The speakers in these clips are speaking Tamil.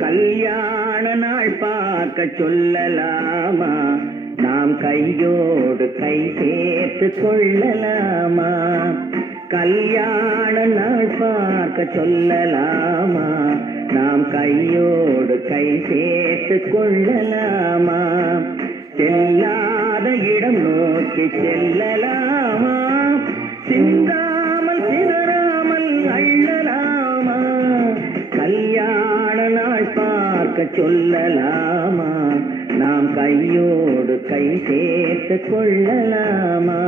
கல்யாண நாள் பார்க்க சொல்லலாமா? நாம் கையோடு கை சேர்த்து கொள்ளலாமா? கல்யாண நாள் பார்க்க சொல்லலாமா? நாம் கையோடு கை சேர்த்து கொள்ளலாமா? செல்லாத இடம் நோக்கி செல்லலாமா? சிந்தாமல் சிதறாமல் அள்ளலாமா? கல்யாண நாள் பார்க்க சொல்லலாமா? நாம் கையோடு கை சேர்த்து கொள்ளலாமா?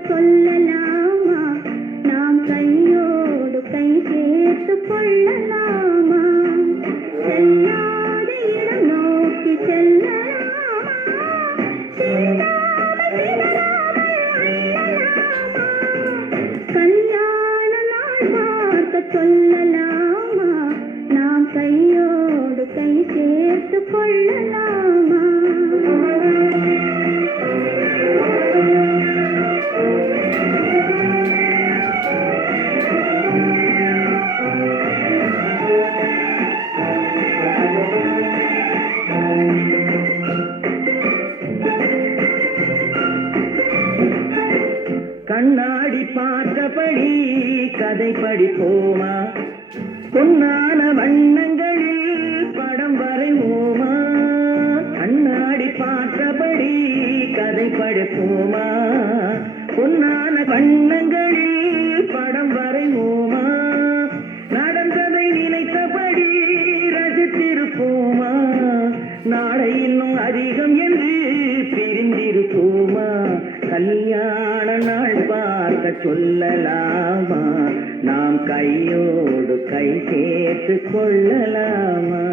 சொல்லலாமா? நாம் கையோடு கை சேர்த்து கொள்ளலாமா? செல்லாத இடம் நோக்கி செல்லலாமா? கல்யாண நாள் பார்க்க சொல்லலாமா? நாம் கையோடு கை சேர்த்து கொள்ளலாமா? கண்ணாடி பார்த்தபடி கதை படிப்போமா? பொன்னான வண்ணங்களில் படம் வரைவோமா? கண்ணாடி பார்த்தபடி கதை படிப்போமா? பொன்னான வண்ணங்களில் படம் வரைவோமா? நடந்ததை நினைத்தபடி ரசித்திருப்போமா? நாளை இன்னும் அதிகம் என்று பிரிந்திருப்போமா? கல்யாண நாள் பார்க்க சொல்லலாமா? நாம் கையோடு கை சேர்த்து கொள்ளலாமா?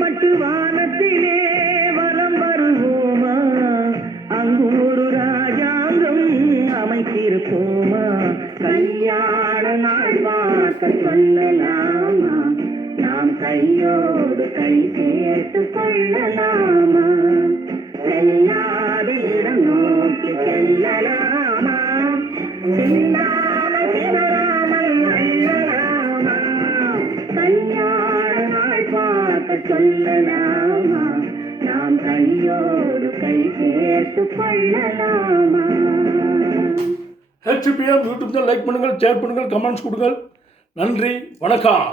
பட்டு வானத்திலே வலம் வருவோமா? அங்கு ஒரு ராஜாங்கம் அமைத்திருப்போமா? கல்யாண நாள் பார்க்க சொல்லலாமா? நாம் கையோடு கை சேர்த்து கொள்ளலாமா? செல்லாத இடம் நோக்கி செல்லலாமா? சிந்தாமல் சிதறாமல் அள்ளலாமா? கல்யாண நாள் பார்க்க சொல்லலாமா? நாம் கையோடு கை சேர்த்து கொள்ளலாமா? HPM யூடியூப் லைக் பண்ணுங்கள், ஷேர் பண்ணுங்கள், கமெண்ட்ஸ் கொடுங்கள். நன்றி, வணக்கம்.